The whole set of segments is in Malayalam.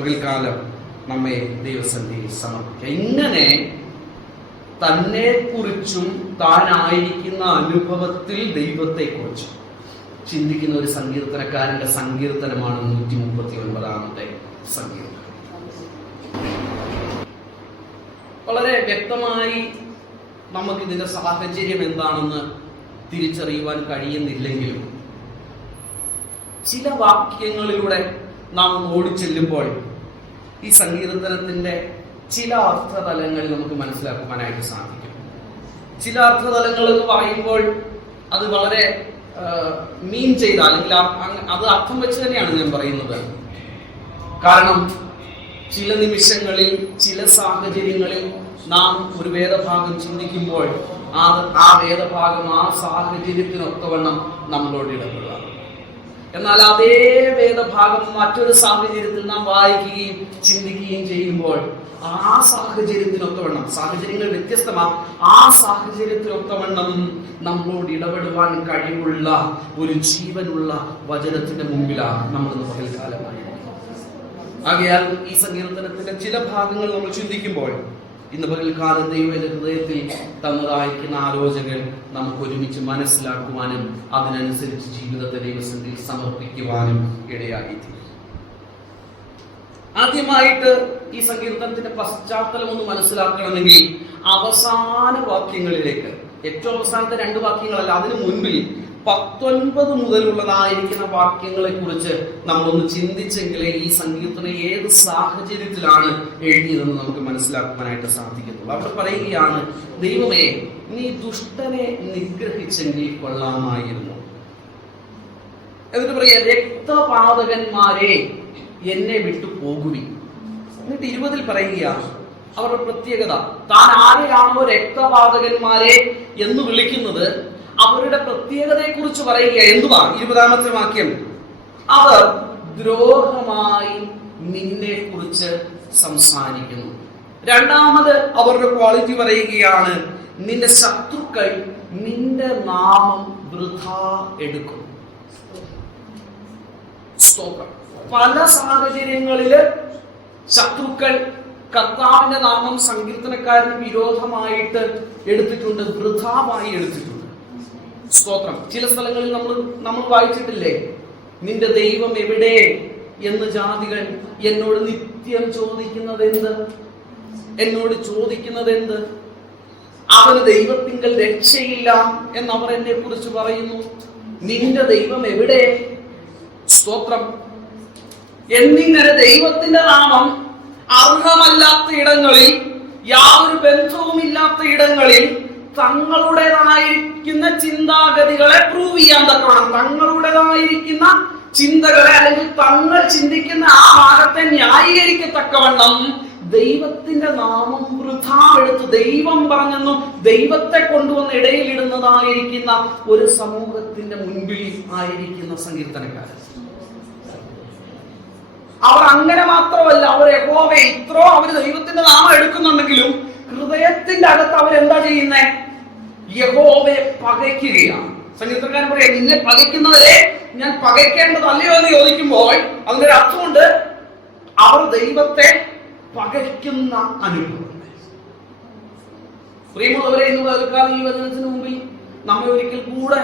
പകൽക്കാലം നമ്മെ ദൈവസന്നിധിയിൽ സമർപ്പിക്കുക. ഇങ്ങനെ തന്നെ കുറിച്ചും താനായിരിക്കുന്ന അനുഭവത്തിൽ ദൈവത്തെക്കുറിച്ചും ചിന്തിക്കുന്ന ഒരു സങ്കീർത്തനക്കാരന്റെ സങ്കീർത്തനമാണ് 139-ാമത്തെ സങ്കീർത്തനം. വളരെ വ്യക്തമായി നമുക്കിതിന്റെ സാഹചര്യം എന്താണെന്ന് തിരിച്ചറിയുവാൻ കഴിയുന്നില്ലെങ്കിലും ചില വാക്യങ്ങളിലൂടെ നാം ഓടിച്ചെല്ലുമ്പോൾ ഈ സങ്കീർത്തനത്തിന്റെ ചില അർത്ഥതലങ്ങൾ നമുക്ക് മനസ്സിലാക്കുവാനായിട്ട് സാധിക്കും. ചില അർത്ഥതലങ്ങൾ എന്ന് പറയുമ്പോൾ അത് വളരെ മീൻ ചെയ്ത, അല്ലെങ്കിൽ അത് അർത്ഥം വെച്ച് തന്നെയാണ് ഞാൻ പറയുന്നത്. കാരണം ചില നിമിഷങ്ങളിൽ, ചില സാഹചര്യങ്ങളിൽ നാം ഒരു വേദഭാഗം ചിന്തിക്കുമ്പോൾ ആ വേദഭാഗം ആ സാഹചര്യത്തിനൊത്തവണ്ണം നമ്മളോട് ഇടപെടുക. എന്നാൽ അതേ വേദഭാഗം മറ്റൊരു സാഹചര്യത്തിൽ നാം വായിക്കുകയും ചിന്തിക്കുകയും ചെയ്യുമ്പോൾ ആ സാഹചര്യത്തിനൊത്തവണ്ണം, സാഹചര്യങ്ങൾ വ്യത്യസ്തമാണ്, ആ സാഹചര്യത്തിനൊത്തവണ്ണം നമ്മളോട് ഇടപെടുവാൻ കഴിവുള്ള ഒരു ജീവനുള്ള വചനത്തിന്റെ മുമ്പിലാണ് നമ്മൾ പകൽക്കാലമായി. ആകയാൽ ഈ സങ്കീർത്തനത്തിന്റെ ചില ഭാഗങ്ങൾ നമ്മൾ ചിന്തിക്കുമ്പോൾ ഇന്ന് പകൽക്കാലം ദൈവത്തിന്റെ ഹൃദയത്തിൽ തന്നതായിരിക്കുന്ന ആലോചനകൾ നമുക്ക് ഒരുമിച്ച് മനസ്സിലാക്കുവാനും അതിനനുസരിച്ച് ജീവിതത്തെ ദൈവസന്നിധിയിൽ സമർപ്പിക്കുവാനും ഇടയായിത്തീരും. ആദ്യമായിട്ട് ഈ സങ്കീർത്തനത്തിന്റെ പശ്ചാത്തലം ഒന്ന് മനസ്സിലാക്കണമെങ്കിൽ അവസാന വാക്യങ്ങളിലേക്ക്, ഏറ്റവും അവസാനത്തെ 2 വാക്യങ്ങളല്ല, അതിനു മുൻപിൽ 19 മുതലുള്ളതായിരിക്കുന്ന വാക്യങ്ങളെ കുറിച്ച് നമ്മളൊന്ന് ചിന്തിച്ചെങ്കിലേ ഈ സങ്കീർത്തനം ഏത് സാഹചര്യത്തിലാണ് എഴുതിയതെന്ന് നമുക്ക് മനസ്സിലാക്കുവാനായിട്ട് സാധിക്കത്തുള്ളൂ. അവിടെ പറയുകയാണ്, ദൈവമേ, നീ ദുഷ്ടനെ നിഗ്രഹിച്ചെങ്കിൽ കൊള്ളാമായിരുന്നു. എന്നിട്ട് പറയാ, രക്തപാതകന്മാരെ എന്നെ വിട്ടു പോകുവിൻ. എന്നിട്ട് 20 പറയുകയാണ് അവരുടെ പ്രത്യേകത. താൻ ആരെയാണോ രക്തപാതകന്മാരെ എന്ന് വിളിക്കുന്നത് അവരുടെ പ്രത്യേകതയെ കുറിച്ച് പറയുക. എന്തുവാ 20-ാമത്തെ വാക്യം? അവർ ദ്രോഹമായി നിന്നെ കുറിച്ച് സംസാരിക്കുന്നു. രണ്ടാമത് അവരുടെ ക്വാളിറ്റി പറയുകയാണ്, നിന്റെ ശത്രുക്കൾ നിന്റെ നാമം വൃഥാ എടുക്കും. പല സാഹചര്യങ്ങളില് ശത്രുക്കൾ കർത്താവിന്റെ നാമം സങ്കീർത്തനക്കാരന് വിരോധമായിട്ട് എടുത്തിട്ടുണ്ട്, വൃഥാവായി എടുത്തിട്ടുണ്ട്. സ്തോത്രം. ചില സ്ഥലങ്ങളിൽ നമ്മൾ വായിച്ചിട്ടില്ലേ, നിന്റെ ദൈവം എവിടെ എന്ന് ജാതികൾ എന്നോട് നിത്യം ചോദിക്കുന്നത് എന്ത്? എന്നോട് ചോദിക്കുന്നത് എന്ത്? അവന് ദൈവത്തിങ്കൽ രക്ഷയില്ല എന്നവർ എന്നെ കുറിച്ച് പറയുന്നു. നിന്റെ ദൈവം എവിടെ? സ്തോത്രം. എന്നിങ്ങനെ ദൈവത്തിന്റെ നാമം അർഹമല്ലാത്ത ഇടങ്ങളിൽ, യാതൊരു ബന്ധവുമില്ലാത്ത ഇടങ്ങളിൽ തങ്ങളുടേതായിരിക്കുന്ന ചിന്താഗതികളെ പ്രൂവ് ചെയ്യാൻ തക്കവണ്ണം, തങ്ങളുടേതായിരിക്കുന്ന ചിന്തകളെ അല്ലെങ്കിൽ തങ്ങൾ ചിന്തിക്കുന്ന ആ ഭാഗത്തെ ന്യായീകരിക്കത്തക്കവണ്ണം ദൈവത്തിന്റെ നാമം വൃഥാ എടുത്ത് ദൈവം പറഞ്ഞെന്നും ദൈവത്തെ കൊണ്ടുവന്ന് ഇടയിലിടുന്നതായിരിക്കുന്ന ഒരു സമൂഹത്തിന്റെ മുൻപിൽ ആയിരിക്കുന്ന സങ്കീർത്തനക്കാരൻ. അവർ അങ്ങനെ മാത്രമല്ല, അവർ യഹോവയെ ഇത്രോ അവര് ദൈവത്തിന്റെ നാമം എടുക്കുന്നുണ്ടെങ്കിലും ഹൃദയത്തിന്റെ അകത്ത് അവരെന്താ ചെയ്യുന്നേ? യഹോവയെ പകയ്ക്കുകയാണ്. സങ്കീർത്തനക്കാരൻ പറയാം, നിന്നെ പകയ്ക്കുന്നവരെ ഞാൻ പകയ്ക്കേണ്ടതല്ലയോ എന്ന് ചോദിക്കുമ്പോൾ അതിന്റെ അർത്ഥമുണ്ട്, അവർ ദൈവത്തെ പകയ്ക്കുന്ന അനുഭവം. പ്രിയമുള്ളവരെ, ഇന്ന് പകൽക്കാലം ഈ വചനത്തിന് മുമ്പിൽ നമ്മെ ഒരിക്കൽ കൂടെ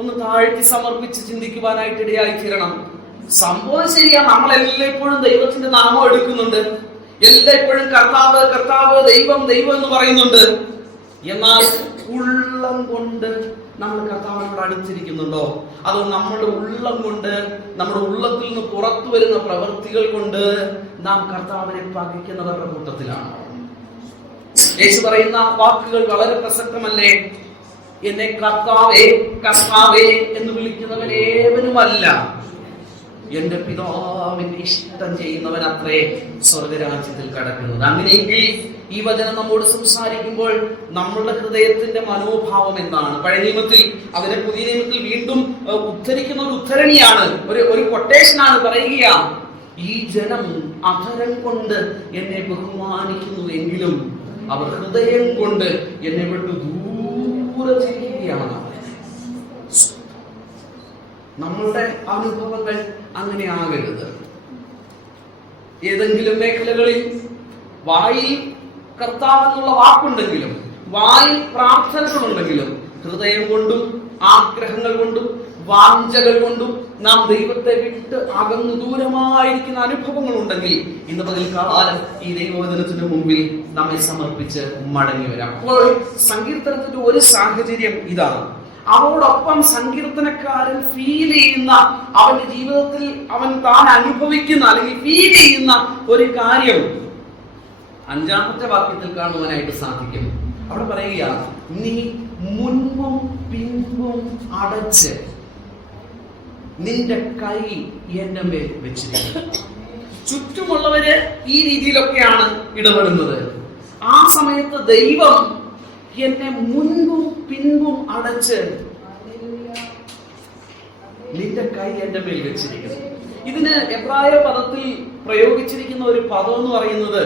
ഒന്ന് താഴ്ത്തി സമർപ്പിച്ച് ചിന്തിക്കുവാനായിട്ട് ഇടയായി തീരണം. സംഭവം ശരിയാ, നമ്മളെല്ലായ്പ്പോഴും ദൈവത്തിന്റെ നാമം എടുക്കുന്നുണ്ട്, എല്ലായ്പ്പോഴും കർത്താവ് കർത്താവ് ദൈവം ദൈവം എന്ന് പറയുന്നുണ്ട്. എന്നാൽ ഉള്ളം കൊണ്ട് നമ്മൾ കർത്താവിനോട് അടുത്തിരിക്കുന്നുണ്ടോ? അതോ നമ്മുടെ ഉള്ളം കൊണ്ട്, നമ്മുടെ ഉള്ളത്തിൽ നിന്ന് പുറത്തു വരുന്ന പ്രവൃത്തികൾ കൊണ്ട് നാം കർത്താവിനെ പകയ്ക്കുന്നവരുടെ കൂട്ടത്തിലാണോ? യേശു പറയുന്ന വാക്കുകൾ വളരെ പ്രസക്തമല്ലേ? എന്നെ കർത്താവേ കർത്താവേ എന്ന് വിളിക്കുന്നവൻ ഏവനുമല്ല, എന്റെ പിതാവിന്റെ ഇഷ്ടം ചെയ്യുന്നവൻ അത്രേ സ്വർഗരാജ്യത്തിൽ കടക്കുന്നത്. അങ്ങനെയെങ്കിൽ ഈ വചനം നമ്മോട് സംസാരിക്കുമ്പോൾ നമ്മളുടെ ഹൃദയത്തിന്റെ മനോഭാവം എന്താണ്? പഴയ നിയമത്തിൽ അതിനെ പുതിയ നിയമത്തിൽ വീണ്ടും ഉദ്ധരിക്കുന്ന ഒരു ഉദ്ധരണിയാണ്, ഒരു കൊട്ടേഷനാണ്. പറയുക, ഈ ജനം അധരം കൊണ്ട് എന്നെ ബഹുമാനിക്കുന്നുവെങ്കിലും അവർ ഹൃദയം കൊണ്ട് എന്നെ വിട്ടു ദൂരെ ചെയ്യുകയാണ്. നമ്മളുടെ അനുഭവങ്ങൾ അങ്ങനെ ആകരുത്. ഏതെങ്കിലും മേഖലകളിൽ വായിൽ കർത്താവ് എന്നുള്ള വാക്കുണ്ടെങ്കിലും, വായിൽ പ്രാർത്ഥനകളുണ്ടെങ്കിലും, ഹൃദയം കൊണ്ടും ആഗ്രഹങ്ങൾ കൊണ്ടും വാഞ്ചകൾ കൊണ്ടും നാം ദൈവത്തെ വിട്ട് അകന്നു ദൂരമായിരിക്കുന്ന അനുഭവങ്ങൾ ഉണ്ടെങ്കിൽ ഇന്ന് പകൽക്കാലം ഈ ദൈവവചനത്തിന് മുമ്പിൽ നമ്മെ സമർപ്പിച്ച് മടങ്ങി വരാം. അപ്പോൾ സങ്കീർത്തനത്തിന്റെ ഒരു സാഹചര്യം ഇതാണ്. അവരോടൊപ്പം സങ്കീർത്തനക്കാരൻ ഫീൽ ചെയ്യുന്ന, അവന്റെ ജീവിതത്തിൽ അവൻ താൻ അനുഭവിക്കുന്ന അല്ലെങ്കിൽ ഫീൽ ചെയ്യുന്ന ഒരു കാര്യം 5-ാമത്തെ വാക്യത്തിൽ കാണുവാനായിട്ട് സാധിക്കും. അവിടെ പറയുകയാണ്, നീ മുൻപും പിൻപും അടച്ച് നിന്റെ കൈ എന്റെ മേൽ വെച്ചിരിക്കുന്നു. ചുറ്റുമുള്ളവര് ഈ രീതിയിലൊക്കെയാണ് ഇടപെടുന്നത്. ആ സമയത്ത് ദൈവം എന്നെ മുൻപും പിൻപും അടച്ച് നിന്റെ കൈ എന്റെ മേൽ വെച്ചിരിക്കുന്നു. ഇതിന് എബ്രായ പദത്തിൽ പ്രയോഗിച്ചിരിക്കുന്ന ഒരു പദം എന്ന് പറയുന്നത്,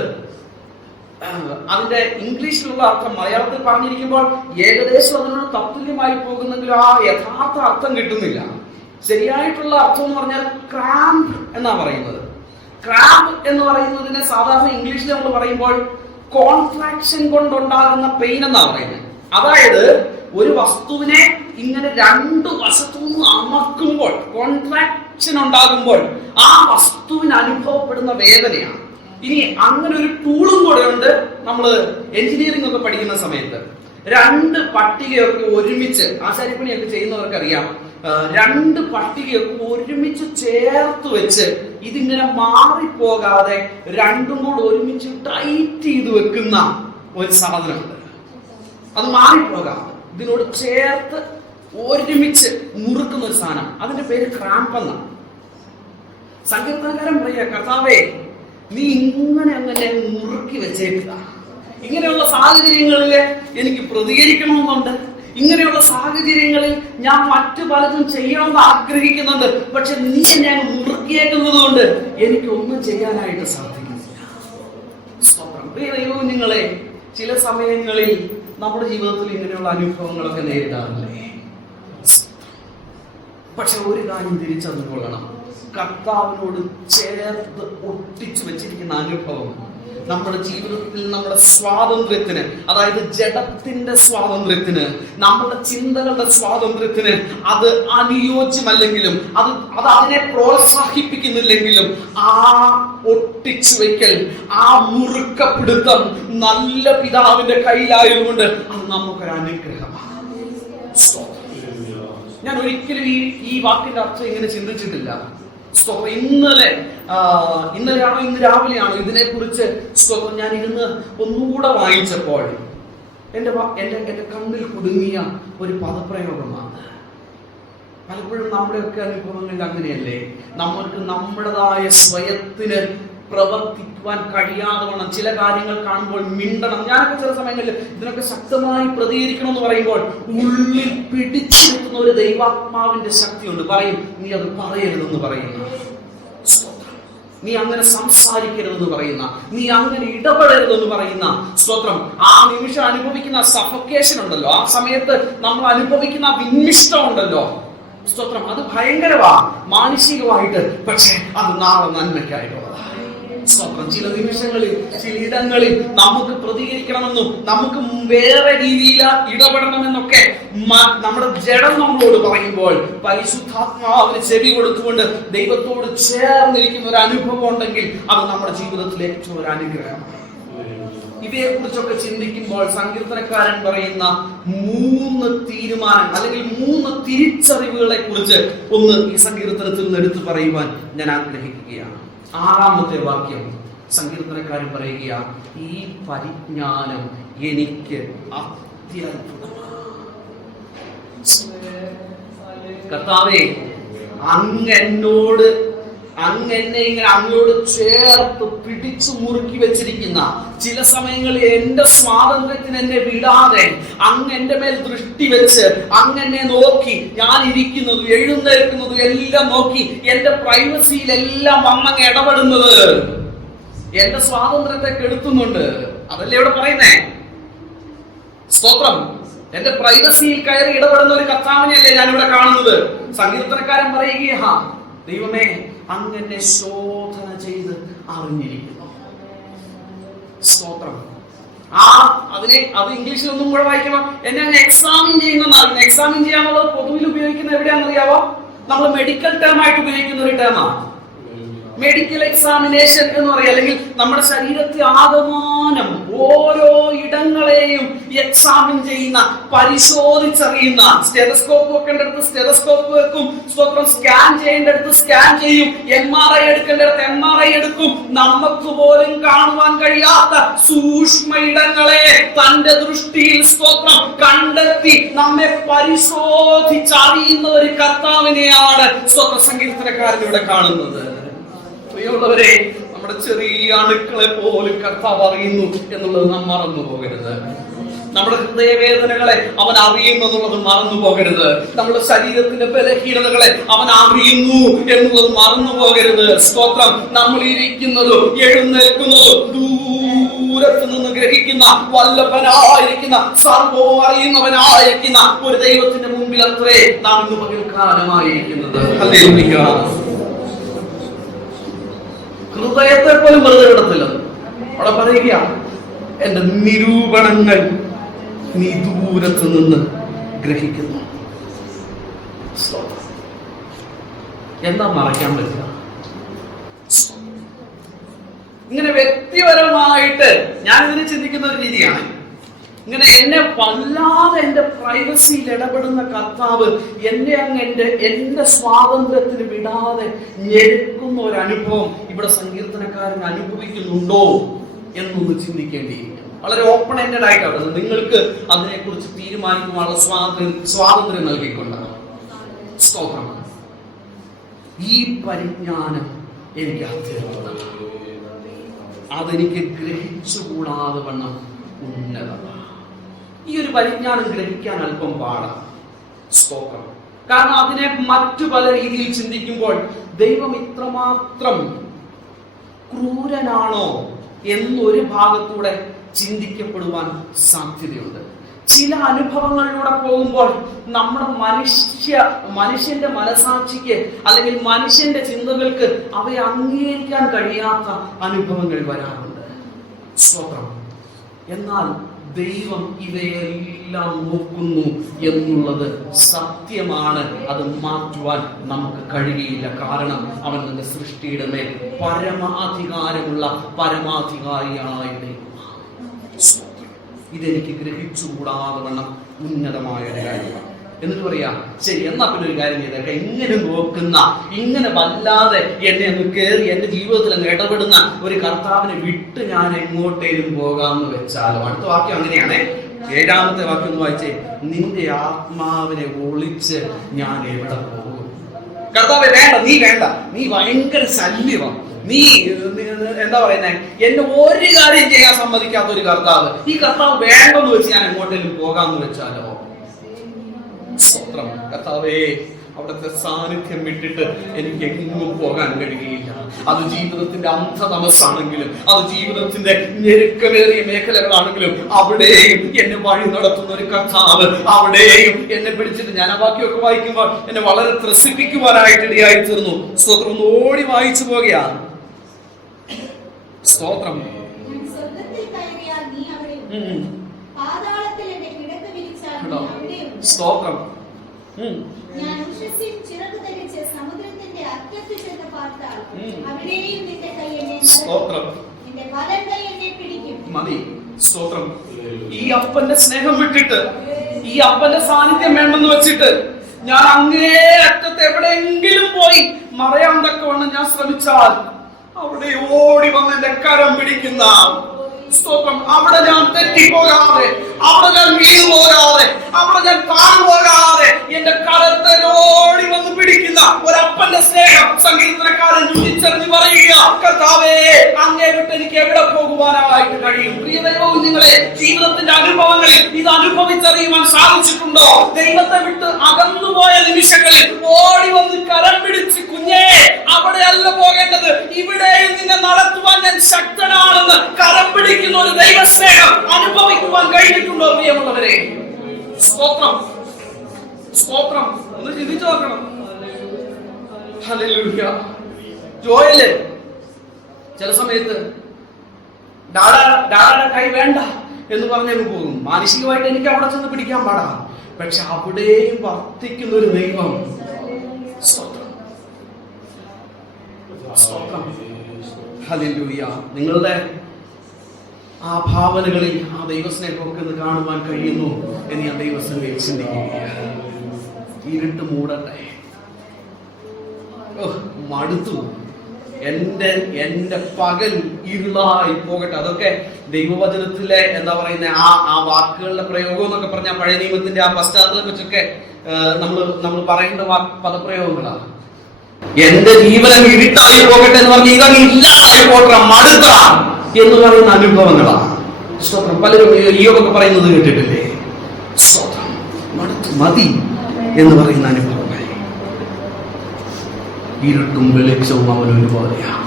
അതിന്റെ ഇംഗ്ലീഷിലുള്ള അർത്ഥം മലയാളത്തിൽ പറഞ്ഞിരിക്കുമ്പോൾ ഏകദേശം അതിനോട് തത്തുല്യമായി പോകുന്നെങ്കിലും ആ യഥാർത്ഥ അർത്ഥം കിട്ടുന്നില്ല. ശരിയായിട്ടുള്ള അർത്ഥം എന്ന് പറഞ്ഞാൽ ക്രാമ്പ് എന്നാ പറയുന്നത്. ക്രാമ്പ് എന്ന് പറയുന്നതിനെ സാധാരണ ഇംഗ്ലീഷിൽ നമ്മൾ പറയുമ്പോൾ കോൺട്രാക്ഷൻ കൊണ്ടുണ്ടാകുന്ന പെയിൻ എന്നാ പറയുന്നത്. അതായത് ഒരു വസ്തുവിനെ ഇങ്ങനെ രണ്ടു വശത്തുനിന്ന് അമർക്കുമ്പോൾ കോൺട്രാക്ഷൻ ഉണ്ടാകുമ്പോൾ ആ വസ്തുവിന് അനുഭവപ്പെടുന്ന വേദനയാണ്. ഇനി അങ്ങനെ ഒരു ടൂളും കൂടെ ഉണ്ട്. നമ്മൾ എഞ്ചിനീയറിംഗ് ഒക്കെ പഠിക്കുന്ന സമയത്ത് രണ്ട് പട്ടികയൊക്കെ ഒരുമിച്ച്, ആശാരിപ്പണിയൊക്കെ ചെയ്യുന്നവർക്കറിയാം, രണ്ട് പട്ടികയൊക്കെ ഒരുമിച്ച് ചേർത്ത് വെച്ച് ഇതിങ്ങനെ മാറിപ്പോകാതെ രണ്ടും കൂടെ ഒരുമിച്ച് ടൈറ്റ് ചെയ്ത് വെക്കുന്ന ഒരു സാധനമുണ്ട്. അത് മാറിപ്പോകാം, ഇതിനോട് ചേർത്ത് ഒരുമിച്ച് മുറുക്കുന്ന ഒരു സാധനം, അതിന്റെ പേര് ക്രാമ്പ് എന്നാണ്. സങ്കീർത്തനക്കാരൻ പറയുക, കർത്താവേ നീ അങ്ങനെ മുറുക്കി വെച്ചേക്കുക. ഇങ്ങനെയുള്ള സാഹചര്യങ്ങളിൽ എനിക്ക് പ്രതികരിക്കണമെന്നുണ്ട്, ഇങ്ങനെയുള്ള സാഹചര്യങ്ങളിൽ ഞാൻ മറ്റു പലതും ചെയ്യണമെന്ന് ആഗ്രഹിക്കുന്നുണ്ട്, പക്ഷെ നീ എന്നെ മുറുക്കിയേക്കുന്നത് കൊണ്ട് എനിക്കൊന്നും ചെയ്യാനായിട്ട് സാധിക്കുന്നില്ല. നിങ്ങളെ ചില സമയങ്ങളിൽ നമ്മുടെ ജീവിതത്തിൽ ഇങ്ങനെയുള്ള അനുഭവങ്ങളൊക്കെ നേരിടാറില്ലേ? പക്ഷെ ഒരു കാര്യം തിരിച്ചറിഞ്ഞുകൊള്ളണം, കർത്താവിനോട് ചേർത്ത് ഒട്ടിച്ചു വെച്ചിരിക്കുന്ന അനുഭവം നമ്മുടെ ജീവിതത്തിൽ നമ്മുടെ സ്വാതന്ത്ര്യത്തിന്, അതായത് ജഡത്തിന്റെ സ്വാതന്ത്ര്യത്തിന്, നമ്മുടെ ചിന്തകളുടെ സ്വാതന്ത്ര്യത്തിന് അത് അനുയോജ്യമല്ലെങ്കിലും, അത് അതിനെ പ്രോത്സാഹിപ്പിക്കുന്നില്ലെങ്കിലും, ആ ഒട്ടിച്ചു വെക്കൽ, ആ മുറുക്കപ്പിടുത്തം നല്ല പിതാവിന്റെ കയ്യിലായതുകൊണ്ട് അത് നമുക്കൊരു അനുഗ്രഹമാണ്. ഞാൻ ഒരിക്കലും ഈ വാക്കിന്റെ അർത്ഥം ഇങ്ങനെ ചിന്തിച്ചിട്ടില്ല. ഇന്നലെയാണോ ഇന്ന് രാവിലെയാണോ ഇതിനെ കുറിച്ച് ഞാൻ ഇരുന്ന് ഒന്നുകൂടെ വായിച്ചപ്പോൾ എന്റെ കണ്ണിൽ കുടുങ്ങിയ ഒരു പദപ്രയോഗമാണ്. പലപ്പോഴും നമ്മുടെയൊക്കെ അനുഭവങ്ങളിൽ അങ്ങനെയല്ലേ, നമ്മൾക്ക് നമ്മുടേതായ സ്വയത്തിന് പ്രവർത്തിക്കുവാൻ കഴിയാതെ വണ്ണം ചില കാര്യങ്ങൾ കാണുമ്പോൾ മിണ്ടണം. ഞാനൊക്കെ ചില സമയങ്ങളിൽ ഇതിനൊക്കെ ശക്തമായി പ്രതികരിക്കണം എന്ന് പറയുമ്പോൾ ഉള്ളിൽ പിടിച്ചെടുക്കുന്ന ഒരു ദൈവാത്മാവിന്റെ ശക്തിയുണ്ട്. പറയും, നീ അത് പറയരുതെന്ന് പറയുന്ന, നീ അങ്ങനെ സംസാരിക്കരുതെന്ന് പറയുന്ന, നീ അങ്ങനെ ഇടപെടരുതെന്ന് പറയുന്ന. സ്തോത്രം. ആ നിമിഷം അനുഭവിക്കുന്ന സഫക്കേഷൻ ഉണ്ടല്ലോ, ആ സമയത്ത് നമ്മൾ അനുഭവിക്കുന്ന വിമ്മിഷ്ടം ഉണ്ടല്ലോ, സ്തോത്രം, അത് ഭയങ്കരമാ മാനസികമായിട്ട്. പക്ഷെ അത് നാളെ നന്മയ്ക്കായിട്ടുള്ളതാണ്. സ്തോത്രം. ചില നിമിഷങ്ങളിൽ ചില ഇടങ്ങളിൽ നമുക്ക് പ്രതികരിക്കണമെന്നും നമുക്ക് വേറെ രീതിയിൽ ഇടപെടണമെന്നൊക്കെ നമ്മുടെ ജഡം നമ്മളോട് പറയുമ്പോൾ പരിശുദ്ധാത്മാവിന് ചെവി കൊടുത്തുകൊണ്ട് ദൈവത്തോട് ചേർന്നിരിക്കുന്ന ഒരു അനുഭവം ഉണ്ടെങ്കിൽ അത് നമ്മുടെ ജീവിതത്തിൽ ഏറ്റവും ഒരു അനുഗ്രഹമാണ്. ഇവയെ കുറിച്ചൊക്കെ ചിന്തിക്കുമ്പോൾ സങ്കീർത്തനക്കാരൻ പറയുന്ന 3 തീരുമാനം അല്ലെങ്കിൽ 3 തിരിച്ചറിവുകളെ കുറിച്ച് ഒന്ന് ഈ സങ്കീർത്തനത്തിൽ നിന്ന് എടുത്തു പറയുവാൻ ഞാൻ ആഗ്രഹിക്കുകയാണ്. 6-ാമത്തെ വാക്യം സങ്കീർത്തനക്കാരൻ പറയുകയാണ്, ഈ പരിജ്ഞാനം എനിക്ക് അത്യത്ഭുതമാണ്. കർത്താവേ, എന്നെ ഇങ്ങനെ അങ്ങോട് ചേർത്ത് പിടിച്ചു മുറുക്കി വെച്ചിരിക്കുന്ന, ചില സമയങ്ങളിൽ എന്റെ സ്വാതന്ത്ര്യത്തിന് എന്നെ വിടാതെ അങ്ങ് എന്റെ മേൽ ദൃഷ്ടി വെച്ച് അങ്ങനെ നോക്കി, ഞാൻ ഇരിക്കുന്നതും എഴുന്നേൽക്കുന്നതും എല്ലാം നോക്കി എന്റെ പ്രൈവസിയിലെല്ലാം അങ്ങ് ഇടപെടുന്നത് എന്റെ സ്വാതന്ത്ര്യത്തെ കെടുത്തുന്നുണ്ട്. അതല്ലേ ഇവിടെ പറയുന്നേ? സ്തോത്രം. എന്റെ പ്രൈവസിയിൽ കയറി ഇടപെടുന്ന ഒരു കർത്താവിനെയല്ലേ ഞാനിവിടെ കാണുന്നത്. സങ്കീർത്തനക്കാരൻ പറയുകയാ, ദൈവമേ, അങ്ങനെ ശോധന ചെയ്ത് അറിഞ്ഞിരിക്കുന്നു. സ്തോത്രം. അത് ഇംഗ്ലീഷിൽ ഒന്നും കൂടെ വായിക്കുമ്പോ എന്നെ അങ്ങ് എക്സാമിൻ ചെയ്യുന്ന അറിയുന്നു. എക്സാമിൻ ചെയ്യാന്നുള്ളത് പൊതുവിൽ ഉപയോഗിക്കുന്ന എവിടെയാണെന്നറിയാവോ? നമ്മൾ മെഡിക്കൽ ടേം ആയിട്ട് ഉപയോഗിക്കുന്ന ഒരു ടേമാണ് മെഡിക്കൽ എക്സാമിനേഷൻ എന്ന് പറയുക. അല്ലെങ്കിൽ നമ്മുടെ ശരീരത്തെ ആകമാനം ഓരോ ഇടങ്ങളെയും എക്സാമിൻ ചെയ്യുന്ന, പരിശോധിച്ചറിയുന്ന. സ്റ്റെതസ്കോപ്പ് വെക്കേണ്ടടുത്ത് സ്റ്റെതസ്കോപ്പ് വെക്കും. സ്തോത്രം. സ്കാൻ ചെയ്യേണ്ടടുത്ത് സ്കാൻ ചെയ്യും. MRI എടുക്കേണ്ടടുത്ത് MRI എടുക്കും. നമുക്ക് പോലും കാണുവാൻ കഴിയാത്ത സൂക്ഷ്മ ഇടങ്ങളെ തന്റെ ദൃഷ്ടിയിൽ സ്തോത്രം കണ്ടെത്തി നമ്മെ പരിശോധിച്ചറിയുന്ന ഒരു കർത്താവിനെയാണ് സ്തോത്ര സങ്കീർത്തനക്കാരനിവിടെ കാണുന്നത്. പ്രിയമുള്ളവരെ, നമ്മുടെ ചെറിയ അണുക്കളെ പോലും കർത്താവ് അറിയുന്നു എന്നുള്ളത് നാം മറന്നു പോകരുത്. നമ്മുടെ ഹൃദയവേദനകളെ അവൻ അറിയുന്നു എന്നുള്ളത് മറന്നു പോകരുത്. നമ്മുടെ ശരീരത്തിന്റെ ബലഹീനതകളെ അവൻ അറിയുന്നു എന്നുള്ളത് മറന്നു പോകരുത്. സ്തോത്രം. നമ്മൾ ഇരിക്കുന്നതും എഴുന്നേൽക്കുന്നതും ദൂരത്ത് നിന്ന് ഗ്രഹിക്കുന്ന, വല്ലഭനായിരിക്കുന്ന, സർവ്വവും അറിയുന്നവനായിരിക്കുന്ന ഒരു ദൈവത്തിന്റെ മുമ്പിൽ അത്രേ നാം ഇന്ന് പകൽക്കാലമായിരിക്കുന്നത്. ഹല്ലേലൂയ. ഹൃദയത്തെ പോലും വെറുതെ വിടത്തില്ല. അവിടെ പറയുക, എന്റെ നിരൂപണങ്ങൾ നീ ദൂരത്ത് നിന്ന് ഗ്രഹിക്കുന്നു. എന്താ മറയ്ക്കാൻ പറ്റുക? ഇങ്ങനെ വ്യക്തിപരമായിട്ട് ഞാൻ ഇതിനെ ചിന്തിക്കുന്ന ഒരു രീതിയാണ്. ഇങ്ങനെ എന്നെ വല്ലാതെ എന്റെ പ്രൈവസിയിൽ ഇടപെടുന്ന കർത്താവ് എന്നെ അങ്ങ് എന്റെ സ്വാതന്ത്ര്യത്തിന് വിടാതെ ഞെരുക്കുന്ന ഒരു അനുഭവം ഇവിടെ സങ്കീർത്തനക്കാരൻ അനുഭവിക്കുന്നുണ്ടോ എന്നൊന്ന് ചിന്തിക്കേണ്ടിയിരിക്കും. വളരെ ഓപ്പൺ എൻഡഡ് ആയിട്ടാണ് നിങ്ങൾക്ക് അതിനെക്കുറിച്ച് തീരുമാനിക്കുവാനുള്ള സ്വാതന്ത്ര്യം നൽകിക്കൊണ്ടാണ്. സ്തോത്രം. ഈ പരിജ്ഞാനം എനിക്ക് അത്യാവശ്യമാണ്. അതെനിക്ക് ഗ്രഹിച്ചുകൂടാതെ വണ്ണം ഉന്നതമാണ്. ഈ ഒരു പരിജ്ഞാനം ഗ്രഹിക്കാൻ അല്പം പാടാണ്. സ്തോത്രം. കാരണം അതിനെ മറ്റു പല രീതിയിൽ ചിന്തിക്കുമ്പോൾ ദൈവം ഇത്രമാത്രം ക്രൂരനാണോ എന്നൊരു ഭാഗത്തൂടെ ചിന്തിക്കപ്പെടുവാൻ സാധ്യതയുണ്ട്. ചില അനുഭവങ്ങളിലൂടെ പോകുമ്പോൾ നമ്മുടെ മനുഷ്യന്റെ മനസാക്ഷിക്ക് അല്ലെങ്കിൽ മനുഷ്യന്റെ ചിന്തകൾക്ക് അവയെ അംഗീകരിക്കാൻ കഴിയാത്ത അനുഭവങ്ങൾ വരാറുണ്ട്. സ്തോത്രം. എന്നാൽ ദൈവം ഇവയെല്ലാം നോക്കുന്നു എന്നുള്ളത് സത്യമാണ്. അത് മാറ്റുവാൻ നമുക്ക് കഴിയുകയില്ല. കാരണം അവൻ തന്റെ സൃഷ്ടിയുടെ മേൽ പരമാധികാരമുള്ള പരമാധികാരിയായ ദൈവമാണ്. ഇതെനിക്ക് ഗ്രഹിച്ചുകൂടാതെ വണ്ണം ഉന്നതമായ ഒരു കാര്യമാണ്. എന്നിട്ട് പറയാ, ശരി എന്നാ പിന്നെ ഒരു കാര്യം ചെയ്തേക്ക, ഇങ്ങനെ നോക്കുന്ന, ഇങ്ങനെ വല്ലാതെ എന്നെ ഒന്ന് കയറി എന്റെ ജീവിതത്തിൽ അങ്ങ് ഇടപെടുന്ന ഒരു കർത്താവിനെ വിട്ട് ഞാൻ എങ്ങോട്ടേലും പോകാമെന്ന് വെച്ചാലോ. അടുത്ത വാക്യം അങ്ങനെയാണ്. 7ാമത്തെ വാക്യം ഒന്ന് വായിച്ചേ. നിന്റെ ആത്മാവിനെ ഒളിച്ച് ഞാൻ എവിടെ പോകും? കർത്താവെ വേണ്ട, നീ വേണ്ട, നീ ഭയങ്കര ശല്യമാണ്, നീ എന്താ പറയുന്നേ, എന്നെ ഒരു കാര്യം ചെയ്യാൻ സമ്മതിക്കാത്ത ഒരു കർത്താവ്. ഈ കർത്താവ് വേണ്ടെന്ന് വെച്ച് ഞാൻ എങ്ങോട്ടേലും പോകാമെന്ന് വെച്ചാലോ. സ്തോത്രം. കർത്താവേ, അവിടുത്തെ സാന്നിധ്യം വിട്ടിട്ട് എനിക്ക് എങ്ങും പോകാൻ കഴിയുകയില്ല. അത് ജീവിതത്തിന്റെ അന്ധതമസ്സാണെങ്കിലും, അത് ജീവിതത്തിന്റെ ഞെരുക്കമേറിയ മേഖലകളാണെങ്കിലും, അവിടെയും എന്നെ വഴി നടത്തുന്ന ഒരു കർത്താവ്, അവിടെയും എന്നെ പിടിച്ചിട്ട്, ഞാൻ ആ വാക്യമൊക്കെ വായിക്കുമ്പോൾ എന്നെ വളരെ ത്രസിപ്പിക്കുവാനായിട്ട് ഇടയായി തീർന്നു. സ്തോത്രം. ഒന്ന് ഓടി വായിച്ചു പോകുകയാണ്. സ്തോത്രം. സ്തോത്രം. മതി. സ്തോത്രം. ഈ അപ്പന്റെ സ്നേഹം വിട്ടിട്ട്, ഈ അപ്പന്റെ സാന്നിധ്യം വേണ്ടെന്ന് വെച്ചിട്ട് ഞാൻ അങ്ങേ അറ്റത്ത് എവിടെയെങ്കിലും പോയി മറയാൻ തക്കവണ്ണം ഞാൻ ശ്രമിച്ചാൽ അവിടെ ഓടി വന്ന് എന്റെ കരം പിടിക്കുന്ന, സ്തോത്രം, അവിടെ ഞാൻ തെറ്റിപ്പോകാതെ, അവിടെ ഞാൻ വീണു പോകാതെ, അവിടെ ഞാൻ താഴ്പോകാതെ എന്റെ കരത്തെ ഓടി വന്ന് പിടിക്കുന്ന ഒരപ്പന്റെ സ്നേഹം സങ്കീർത്തനക്കാരൻ രുചിച്ചറിഞ്ഞ് പറയുക, കർത്താവേ, അങ്ങേ വിട്ട് എനിക്ക് എവിടെ പോകുവാനായിട്ട് കഴിയും? പ്രിയ ദൈവവും നിങ്ങളെ ജീവിതത്തിന്റെ അനുഭവങ്ങളിൽ ഇത് അനുഭവിച്ചറിയുവാൻ സാധിച്ചിട്ടുണ്ടോ? ദൈവത്തെ വിട്ട് അകന്നുപോയ നിമിഷങ്ങളിൽ ഓടി വന്ന് കരം പിടിച്ച്, കുഞ്ഞേ, അവിടെയല്ല പോകേണ്ടത്, ഇവിടെയും നിന്നെ നടത്തുവാൻ ഞാൻ ശക്തനാണെന്ന് കരം പിടിക്കുന്ന ഒരു ദൈവസ്നേഹം അനുഭവിക്കുവാൻ കഴിഞ്ഞിട്ടുണ്ടോ പ്രിയമുള്ളവരെ? സ്തോത്രം. സ്തോത്രം. ഒന്ന് ചിന്തിച്ചു നോക്കണം. ഹല്ലേലൂയ. ജോയല് ചില സമയത്ത് ഡാഡയുടെ കൈ വേണ്ട എന്ന് പറഞ്ഞങ്ങ് പോകും. മാനസികമായിട്ട് എനിക്ക് അവിടെ ചെന്ന് പിടിക്കാൻ പാടാ. പക്ഷെ അവിടെയും വർത്തിക്കുന്ന ഒരു ദൈവം. ഹല്ലേലൂയ. നിങ്ങളുടെ ആ ഭാവനകളിൽ ആ ദൈവസ്നേഹമൊക്കെ ഒന്ന് കാണുവാൻ കഴിയുന്നു എന്ന് ഞാൻ ദൈവസ്നേഹം ചിന്തിക്കുകയാണ്. ഇരുട്ട് മൂടട്ടെ. മടുത്തു. എന്റെ പകൽ ഇരുളായി പോകട്ടെ. അതൊക്കെ ദൈവവചനത്തിലെ എന്താ പറയുന്ന ആ വാക്കുകളുടെ പ്രയോഗം എന്നൊക്കെ പറഞ്ഞാൽ പഴയ നിയമത്തിന്റെ ആ പശ്ചാത്തലം വെച്ചൊക്കെ നമ്മൾ പറയേണ്ട പദപ്രയോഗങ്ങളാണ്. എന്റെ ജീവനം ഇരുട്ടായി പോകട്ടെ എന്ന് പറഞ്ഞ് ഇതങ്ങ് ഇല്ലാതായി പോകട്ടെ, മടുത്ത എന്ന് പറയുന്ന അനുഭവങ്ങളാണ്. സ്തോത്രം. പലരും ഈയൊക്കെ പറയുന്നത് കേട്ടിട്ടില്ലേ? സ്തോത്രം. മടുത്തു, മതി എന്ന് പറയുന്ന അനുഭവങ്ങൾ. ഇരുട്ടും വെളിച്ചവും അവനൊരുപോലെയാണ്.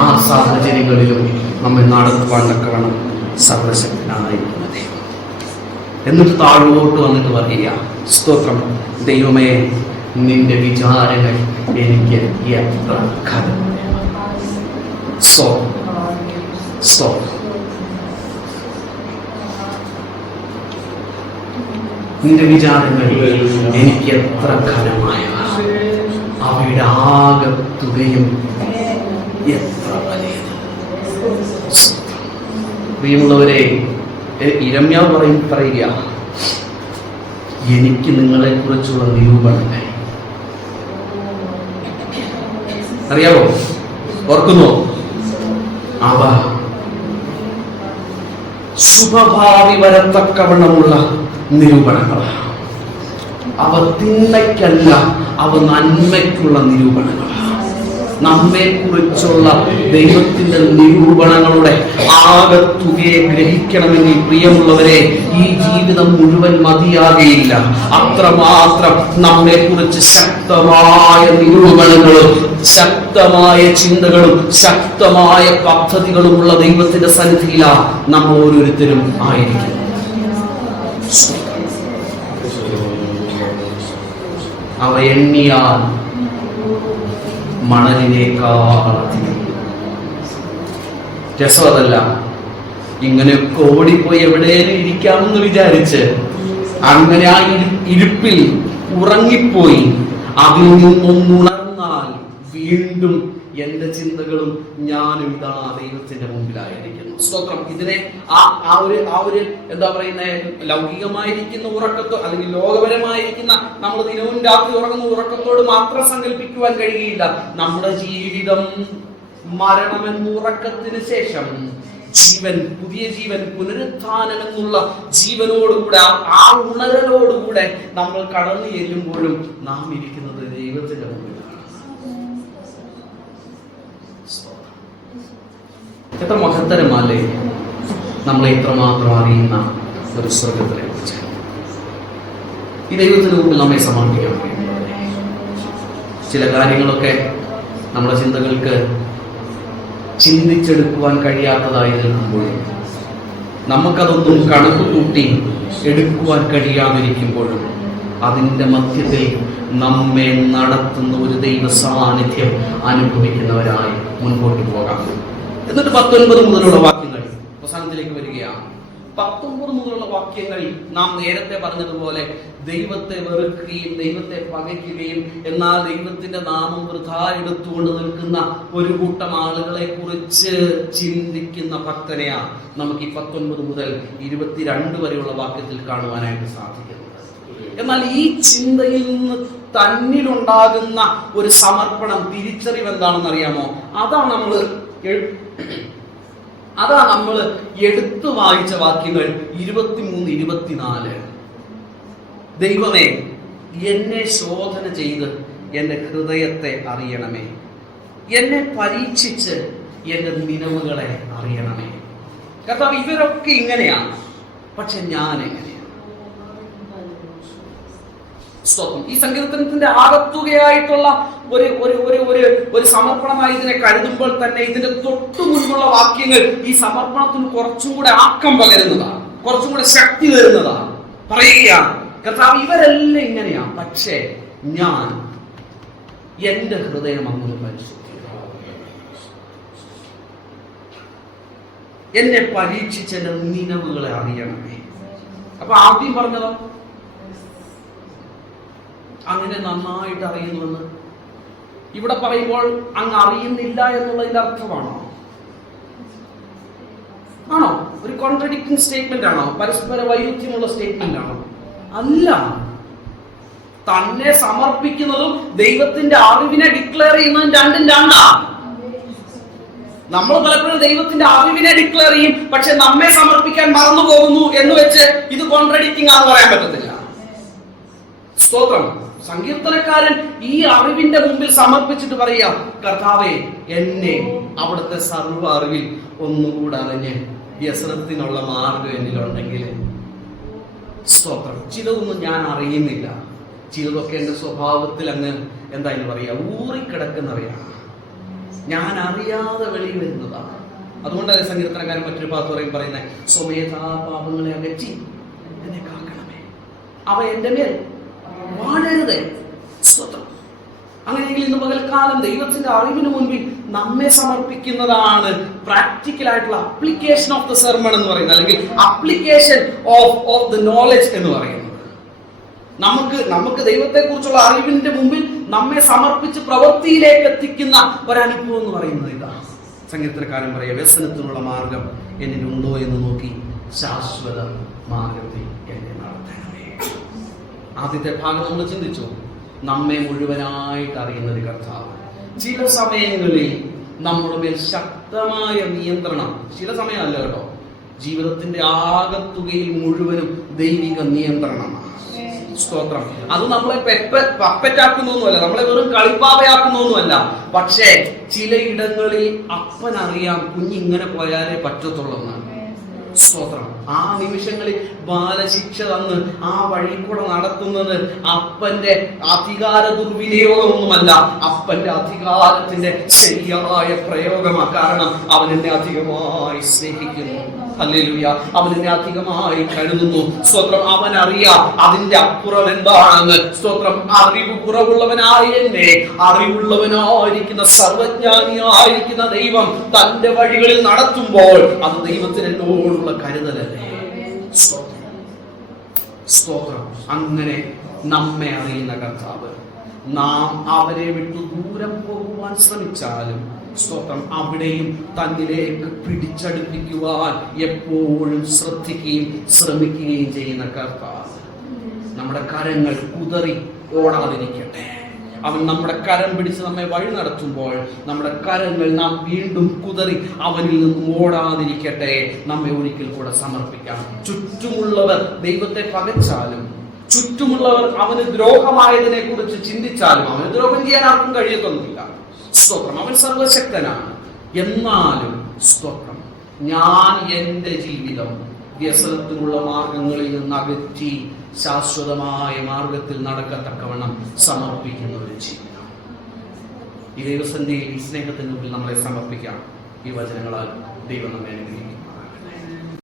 ആ സാഹചര്യങ്ങളിലും നമ്മെ നടത്തുവാൻ തക്കവണ്ണം സർവശക്തനായിരിക്കുന്ന ദൈവം. എന്നിട്ട് താഴോട്ട് വന്നിട്ട് പറയുക, സ്തോത്രം, ദൈവമേ, നിന്റെ വിചാരങ്ങൾ എനിക്ക് എത്ര നിന്റെ വിചാരങ്ങൾ എനിക്ക് എത്ര ഘനമായ, അവയുടെ ആകെ തുകയും എത്ര വലിയത്. പ്രിയമുള്ളവരെ, ഇരമ്യാവ് പറയുക, എനിക്ക് നിങ്ങളെ കുറിച്ചുള്ള നിരൂപണങ്ങൾ അറിയാവോ? ഓർക്കുന്നോ? അവ ശുഭഭാവി വരത്തക്കവണ്ണമുള്ള നിരൂപണങ്ങളാണ്. അവ തിന്മയ്ക്കല്ല, അവ നന്മയ്ക്കുള്ള നിരൂപണങ്ങളാണ്. നമ്മെ കുറിച്ചുള്ള ദൈവത്തിന്റെ നിരൂപണങ്ങളുടെ ആകത്തുകയെ ഗ്രഹിക്കണമെങ്കിൽ പ്രിയമുള്ളവരെ, ഈ ജീവിതം മുഴുവൻ മതിയാകയില്ല. അത്രമാത്രം നമ്മെ കുറിച്ച് ശക്തമായ നിരൂപണങ്ങളും ശക്തമായ ചിന്തകളും ശക്തമായ പദ്ധതികളുമുള്ള ദൈവത്തിന്റെ സന്നിധിയിലാണ് നമ്മൾ ഓരോരുത്തരും ആയിരിക്കും. അവ എണ്ണിയാൽ മണലിനേക്കാൾ രസം അതല്ല. ഇങ്ങനെയൊക്കെ ഓടിപ്പോയി എവിടെയും ഇരിക്കാമെന്ന് വിചാരിച്ച് അങ്ങനെ ആ ഇരുപ്പിൽ ഉറങ്ങിപ്പോയി അതിൽ നിന്നൊന്നുണർന്നാൽ വീണ്ടും എന്റെ ചിന്തകളും ഞാനും ഇതാ ദൈവത്തിന്റെ മുമ്പിലായിരിക്കുന്നു. സ്തോത്രം. ഇതിനെ ആ ഒരു എന്താ പറയുന്ന ലൗകികമായിരിക്കുന്ന ഉറക്കത്തോ അല്ലെങ്കിൽ ലോകപരമായിരിക്കുന്ന നമ്മൾ ദിനവും രാത്രി ഉറങ്ങുന്ന ഉറക്കത്തോട് മാത്രം സങ്കല്പിക്കുവാൻ കഴിയില്ല. നമ്മുടെ ജീവിതം മരണമെന്ന ഉറക്കത്തിന് ശേഷം ജീവൻ, പുതിയ ജീവൻ, പുനരുത്ഥാനം എന്നുള്ള ജീവനോടുകൂടെ, ആ ഉണരലോടുകൂടെ നമ്മൾ കടന്നു ചെല്ലുമ്പോഴും നാം ഇരിക്കുന്നത് ദൈവത്തിന്റെ മുമ്പിലാണ്. എത്ര മഹത്തരമല്ലേ നമ്മളെ ഇത്രമാത്രം അറിയുന്ന ഒരു സ്വർഗത്തിനെ കുറിച്ച്. ഈ ദൈവത്തിന് മുമ്പിൽ നമ്മെ സമർപ്പിക്കാൻ ചില കാര്യങ്ങളൊക്കെ നമ്മുടെ ചിന്തകൾക്ക് ചിന്തിച്ചെടുക്കുവാൻ കഴിയാത്തതായി നിൽക്കുമ്പോഴും നമുക്കതൊന്നും കണക്ക് കൂട്ടി എടുക്കുവാൻ കഴിയാതിരിക്കുമ്പോഴും അതിൻ്റെ മധ്യത്തിൽ നമ്മെ നടത്തുന്ന ഒരു ദൈവ സാന്നിധ്യം അനുഭവിക്കുന്നവരായി മുൻപോട്ട് പോകാം. എന്നിട്ട് 19 മുതലുള്ള വാക്യങ്ങൾ അവസാനത്തിലേക്ക് വരികയാണ്. 19 മുതലുള്ള വാക്യങ്ങൾ നാം നേരത്തെ പറഞ്ഞതുപോലെ ദൈവത്തെ വെറുക്കുകയും ദൈവത്തെ പകയ്ക്കുകയും എന്നാൽ ദൈവത്തിന്റെ നാമം വൃഥാ എടുത്തുകൊണ്ട് നിൽക്കുന്ന ഒരു കൂട്ടം ആളുകളെ കുറിച്ച് ചിന്തിക്കുന്ന ഭക്തനെയാണ് നമുക്ക് ഈ 19 മുതൽ 22 വരെയുള്ള വാക്യത്തിൽ കാണുവാനായിട്ട് സാധിക്കുന്നത്. എന്നാൽ ഈ ചിന്തയിൽ നിന്ന് തന്നിലുണ്ടാകുന്ന ഒരു സമർപ്പണം, തിരിച്ചറിവ് എന്താണെന്ന് അറിയാമോ? അതാണ് നമ്മൾ എടുത്തു വായിച്ച വാക്യങ്ങൾ 23, 24. ദൈവമേ, എന്നെ ശോധന ചെയ്ത് എന്റെ ഹൃദയത്തെ അറിയണമേ, എന്നെ പരീക്ഷിച്ച് എന്റെ നിലവുകളെ അറിയണമേ. കർത്താവ്, ഇവരൊക്കെ ഇങ്ങനെയാണ്, പക്ഷെ ഞാൻ എങ്ങനെയാണ്? ഈ സങ്കീർത്തനത്തിന്റെ ആകത്തുകയായിട്ടുള്ള ഒരു സമർപ്പണമായി ഇതിനെ കരുതുമ്പോൾ തന്നെ ഇതിന്റെ തൊട്ടു മുൻപുള്ള വാക്യങ്ങൾ ഈ സമർപ്പണത്തിന് കുറച്ചും കൂടെ ആക്കം പകരുന്നതാണ്, കുറച്ചും കൂടെ ശക്തി വരുന്നതാണ്. പറയുകയാണ്, കർത്താവ്, ഇവരെല്ലാം ഇങ്ങനെയാണ്, പക്ഷേ ഞാൻ എന്റെ ഹൃദയം അങ്ങനെ പരിശുദ്ധ. എന്നെ പരീക്ഷിച്ച് എന്റെ നിലവുകളെ അറിയണമേ. അപ്പൊ ആദ്യം പറഞ്ഞതോ അങ്ങനെ നന്നായിട്ട് അറിയുന്നുവെന്ന്. ഇവിടെ പറയുമ്പോൾ അങ്ങ് അറിയുന്നില്ല എന്നുള്ളതിന്റെ അർത്ഥമാണോ? ആണോ? ഒരു കോൺട്രഡിക്റ്റിംഗ് സ്റ്റേറ്റ്മെന്റ് ആണോ? പരസ്പര വൈരുദ്ധ്യമുള്ള സ്റ്റേറ്റ്മെന്റ് ആണോ? അല്ല. തന്നെ സമർപ്പിക്കുന്നതും ദൈവത്തിന്റെ അറിവിനെ ഡിക്ലെയർ ചെയ്യുന്നതും രണ്ടും രണ്ടാ. നമ്മൾ പലപ്പോഴും ദൈവത്തിന്റെ അറിവിനെ ഡിക്ലെയർ ചെയ്യും, പക്ഷെ നമ്മെ സമർപ്പിക്കാൻ മറന്നു പോകുന്നു എന്ന് വെച്ച് ഇത് കോൺട്രഡിക്റ്റിംഗ് ആണെന്ന് പറയാൻ പറ്റത്തില്ല. സ്തോത്രം. സങ്കീർത്തനക്കാരൻ ഈ അറിവിന്റെ മുമ്പിൽ സമർപ്പിച്ചിട്ട് പറയാം, കർത്താവേ എന്നെ അവിടുത്തെ സർവ്വ അറിവിൽ ഒന്നുകൂടെ അറിഞ്ഞ് വ്യസനത്തിനുള്ള മാർഗം എന്നിലുണ്ടെങ്കിൽ. സ്തോത്രം. ചിലതൊന്നും ഞാൻ അറിയുന്നില്ല, ചിലതൊക്കെ എന്റെ സ്വഭാവത്തിൽ അങ്ങ് എന്തായാലും പറയാ ഊറിക്കിടക്കുന്നവയാണ്, ഞാൻ അറിയാതെ വെളി വരുന്നതാണ്. അതുകൊണ്ടല്ലേ സങ്കീർത്തനക്കാരൻ മറ്റൊരു ഭാഗത്ത് പറയുന്നത്, സ്വമേധാ പാപങ്ങളെ അകറ്റി എന്നെ കാക്കണമേ, അവ എന്റെ മേൽ വാഴരുതേ. സ്തോത്രം. അങ്ങനെയെങ്കിൽ ഇന്ന് പകൽക്കാലം ദൈവത്തിന്റെ അറിവിന് മുൻപിൽ നമ്മെ സമർപ്പിക്കുന്നതാണ് പ്രാക്ടിക്കൽ ആയിട്ടുള്ള അപ്ലിക്കേഷൻ ഓഫ് ദ സെർമൺ എന്ന് പറയുന്നത്, അല്ലെങ്കിൽ അപ്ലിക്കേഷൻ ഓഫ് ദ നോളജ് എന്ന് പറയുന്നത്. നമുക്ക് ദൈവത്തെ കുറിച്ചുള്ള അറിവിന്റെ മുമ്പിൽ നമ്മെ സമർപ്പിച്ച് പ്രവൃത്തിയിലേക്ക് എത്തിക്കുന്ന ഒരനുഭവം എന്ന് പറയുന്നത് ഇതാണ്. സങ്കീർത്തനക്കാരൻ പറയാം, വ്യസനത്തിനുള്ള മാർഗം എന്നിലുണ്ടോ എന്ന് നോക്കി ശാശ്വത മാർഗത്തിൽ എന്നെ നടത്തണമേ. ആദ്യത്തെ ഭാഗം നമ്മൾ ചിന്തിച്ചു, നമ്മെ മുഴുവനായിട്ട് അറിയുന്ന ഒരു കർത്താവ്. ചില സമയങ്ങളിൽ നമ്മുടെ മേൽ ശക്തമായ നിയന്ത്രണം, ചില സമയമല്ല കേട്ടോ, ജീവിതത്തിന്റെ ആകത്തുകയിൽ മുഴുവനും ദൈവിക നിയന്ത്രണമാണ്. സ്തോത്രം. അത് നമ്മളെ പപ്പറ്റാക്കുന്നൊന്നുമല്ല, നമ്മളെ വെറും കളിപ്പാവയാക്കുന്നൊന്നുമല്ല. പക്ഷേ ചിലയിടങ്ങളിൽ അപ്പനറിയാം കുഞ്ഞിങ്ങനെ പോയാലേ പറ്റത്തുള്ളൂ എന്നാണ്. സ്തോത്രം. ആ നിമിഷങ്ങളിൽ ബാലശിക്ഷ തന്ന് ആ വഴി കൂടെ നടത്തുന്നത് അപ്പന്റെ അധികാര ദുർവിനിയോഗമൊന്നുമല്ല, അപ്പന്റെ അധികാരത്തിന്റെ ശരിയായ പ്രയോഗമാണ്. കാരണം അവൻ എന്നെ അധികമായി സ്നേഹിക്കുന്നു. ഹല്ലേലൂയ. അവൻ എന്നെ അധികമായി കരുതുന്നു. സ്തോത്രം. അവൻ അറിയാം അതിന്റെ അപ്പുറം എന്താണെന്ന്. സ്തോത്രം. അറിവ് കുറവുള്ളവനായ എന്നെ അറിവുള്ളവനായിരിക്കുന്ന സർവജ്ഞാനിയായിരിക്കുന്ന ദൈവം തന്റെ വഴികളിൽ നടത്തുമ്പോൾ അത് ദൈവത്തിന് എന്നോടുള്ള കരുതലല്ലേ. സ്തോത്രം. അങ്ങനെ നമ്മെ അറിയുന്ന കർത്താവ്, നാം അവരെ വിട്ടു ദൂരം പോകുവാൻ ശ്രമിച്ചാലും സ്തോത്രം അവിടെയും തന്നിലേക്ക് പിടിച്ചടുപ്പിക്കുവാൻ എപ്പോഴും ശ്രദ്ധിക്കുകയും ശ്രമിക്കുകയും ചെയ്യുന്ന കർത്താവ്. നമ്മുടെ കരങ്ങൾ കുതറി ഓടാതിരിക്കട്ടെ. അവൻ നമ്മുടെ കരം പിടിച്ച് നമ്മെ വഴി നടത്തുമ്പോൾ നമ്മുടെ കരങ്ങൾ നാം വീണ്ടും കുതറി അവനിൽ നിന്നും ഓടാതിരിക്കട്ടെ. നമ്മെ ഒരിക്കൽ കൂടെ സമർപ്പിക്കാം. ചുറ്റുമുള്ളവർ ദൈവത്തെ പകച്ചാലും, ചുറ്റുമുള്ളവർ അവന് ദ്രോഹമായതിനെ കുറിച്ച് ചിന്തിച്ചാലും, അവന് ദ്രോഹം ചെയ്യാൻ ആർക്കും കഴിയത്തൊന്നുമില്ല. സ്തോത്രം. അവൻ സർവശക്തനാണ്. എന്നാലും സ്തോത്രം, ഞാൻ എന്റെ ജീവിതം വ്യസനത്തിനുള്ള മാർഗങ്ങളിൽ നിന്ന് അകറ്റി ശാശ്വതമായ മാർഗത്തിൽ നടക്കത്തക്കവണ്ണം സമർപ്പിക്കുന്ന ഒരു ജീവിതം. ഈ ദൈവസന്ധ്യയിൽ ഈ സ്നേഹത്തിന് മുമ്പിൽ നമ്മളെ സമർപ്പിക്കാം. ഈ വചനങ്ങളാൽ ദൈവം നമ്മെ അനുഗ്രഹിക്കും.